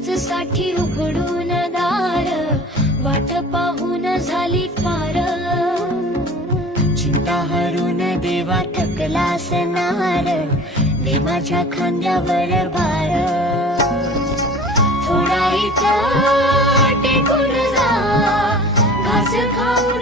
साठी उघडून दार, वाट पाहून झाली पार. चिंता हरून देवा थकला असणार, दे माझ्या खांद्यावर भार. थोडा इथं टेकून जा, घास खाऊन